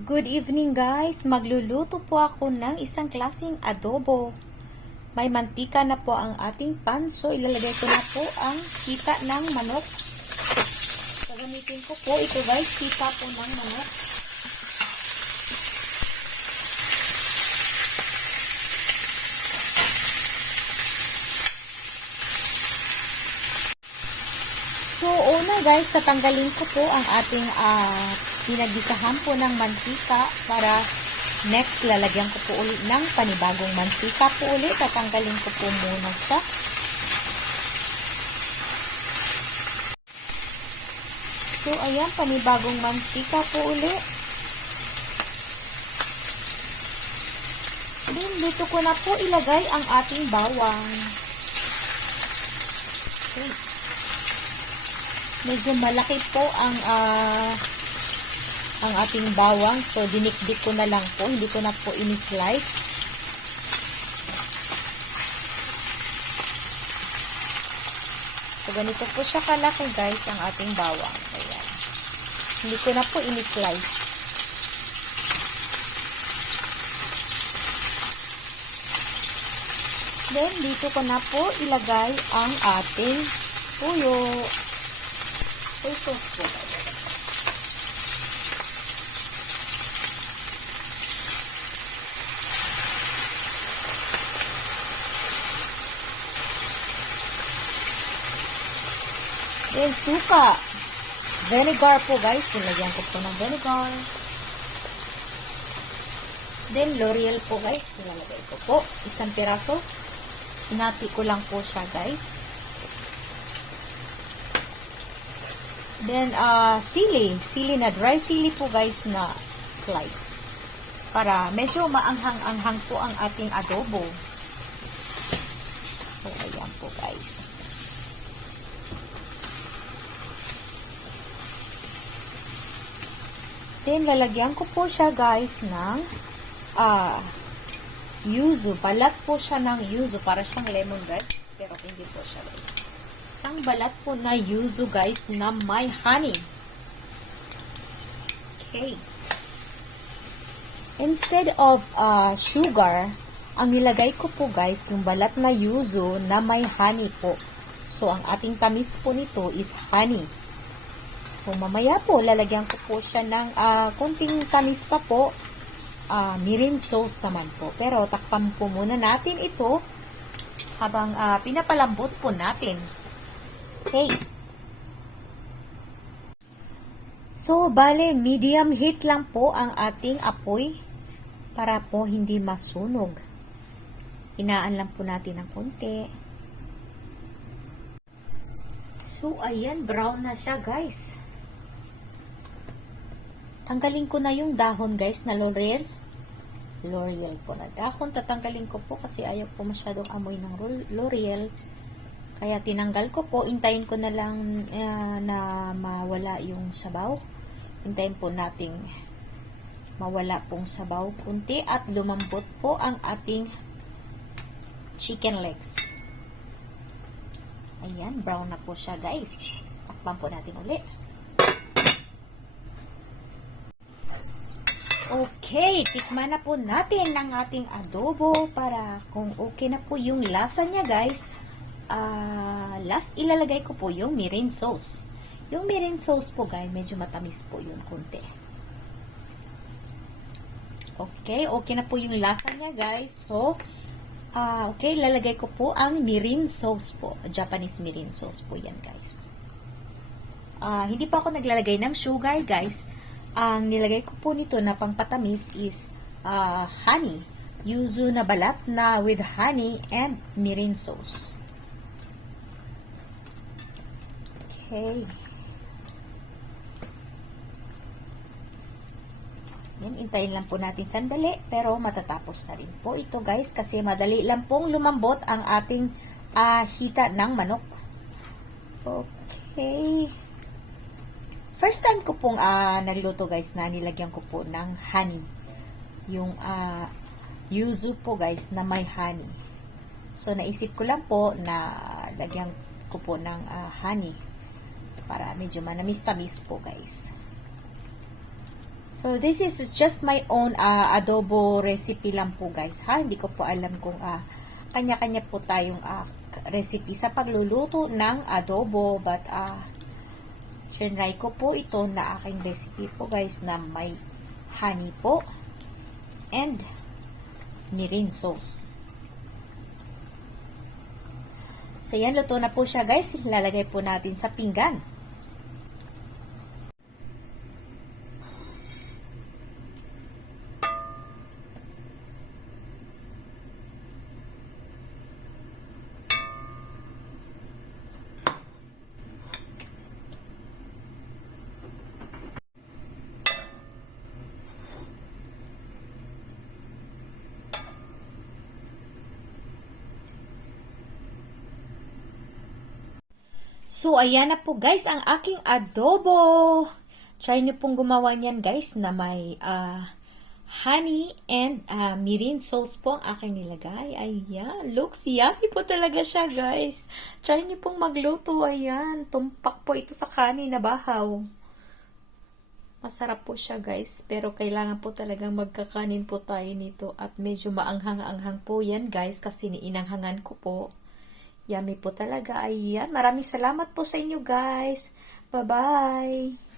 Good evening guys! Magluluto po ako ng isang klaseng adobo. May mantika na po ang ating pan. So ilalagay ko na po ang hita ng manok. So gamitin ko po ito guys, hita po ng manok. So una guys, tatanggalin ko po ang ating pinagisahan po ng mantika para next lalagyan ko po ulit ng panibagong mantika po ulit. Tatanggalin ko po muna siya. So ayan, panibagong mantika po ulit. Then dito ko na po ilagay ang ating bawang. Okay. Medyo malaki po ang ating bawang. So, dinikdik ko na lang po. Hindi ko na po ini-slice. So, ganito po siya kalaki guys ang ating bawang. Ayan. Hindi ko na po ini-slice. Then, dito ko na po ilagay ang ating tuyo. Soy sauce po guys. Then suka. Vinegar po guys. Nilagyan ko po ng vinegar. Then L'Oreal po guys. Nilalagay ko po. Isang piraso. Hinati ko lang po siya guys. Then, sili na, dry sili po guys na slice. Para medyo maanghang-anghang po ang ating adobo. So, ayan po guys. Then, lalagyan ko po siya guys ng yuzu. Balat po siya ng yuzu. Para siyang lemongrass. Pero hindi po siya guys. Isang balat po na yuzu guys na may honey. Okay. Instead of sugar, ang nilagay ko po guys yung balat na yuzu na may honey po. So ang ating tamis po nito is honey. So mamaya po lalagyan ko po siya ng konting tamis pa po. Mirin sauce naman po. Pero takpan po muna natin ito habang pinapalambot po natin. Okay. So, bale, medium heat lang po ang ating apoy para po hindi masunog. Hinaan lang po natin ng konti. So, ayan, brown na siya, guys. Tanggalin ko na yung dahon, guys, na L'Oreal. L'Oreal po na dahon. Tatanggalin ko po kasi ayaw po masyadong amoy ng L'Oreal. Kaya tinanggal ko po, intayin ko na lang na mawala yung sabaw. Intayin po nating mawala pong sabaw kunti at lumambot po ang ating chicken legs. Ayan, brown na po siya guys. Takpan po natin ulit. Okay, tikman na po natin ang ating adobo para kung okay na po yung lasa niya guys. Last, ilalagay ko po yung mirin sauce. Yung mirin sauce po, guys, medyo matamis po yun, konti. Okay, okay na po yung lasa niya, guys. So, okay, lalagay ko po ang mirin sauce po. Japanese mirin sauce po yan, guys. Hindi pa ako naglalagay ng sugar, guys. Ang nilagay ko po nito na pangpatamis is honey. Yuzu na balat na with honey and mirin sauce. Okay. Yan, intayin lang po natin sandali, pero matatapos na rin po ito guys, kasi madali lang pong lumambot ang ating hita ng manok. Okay. First time ko pong nagluto guys na nilagyan ko po ng honey. Yung yuzu po guys na may honey. So, naisip ko lang po na lagyan ko po ng honey. Para medyo manamis-tamis po guys. So, this is just my own adobo recipe lang po guys, ha? Hindi ko po alam kung kanya-kanya po tayong recipe sa pagluluto ng adobo. But, trinry ko po ito na aking recipe po guys na may honey po and mirin sauce. So, yan, luto na po siya guys. Ilalagay po natin sa pinggan. So, ayan na po guys ang aking adobo. Try nyo pong gumawa niyan guys na may honey and mirin sauce po ang aking nilagay. Ayan, looks yummy po talaga siya guys. Try nyo pong magluto. Ayan, tumpak po ito sa kanin na bahaw. Masarap po siya guys, pero kailangan po talagang magkakanin po tayo nito at medyo maanghang-anghang po yan guys kasi niinanghangan ko po. Yummy po talaga. Ayan. Maraming salamat po sa inyo guys. Bye-bye.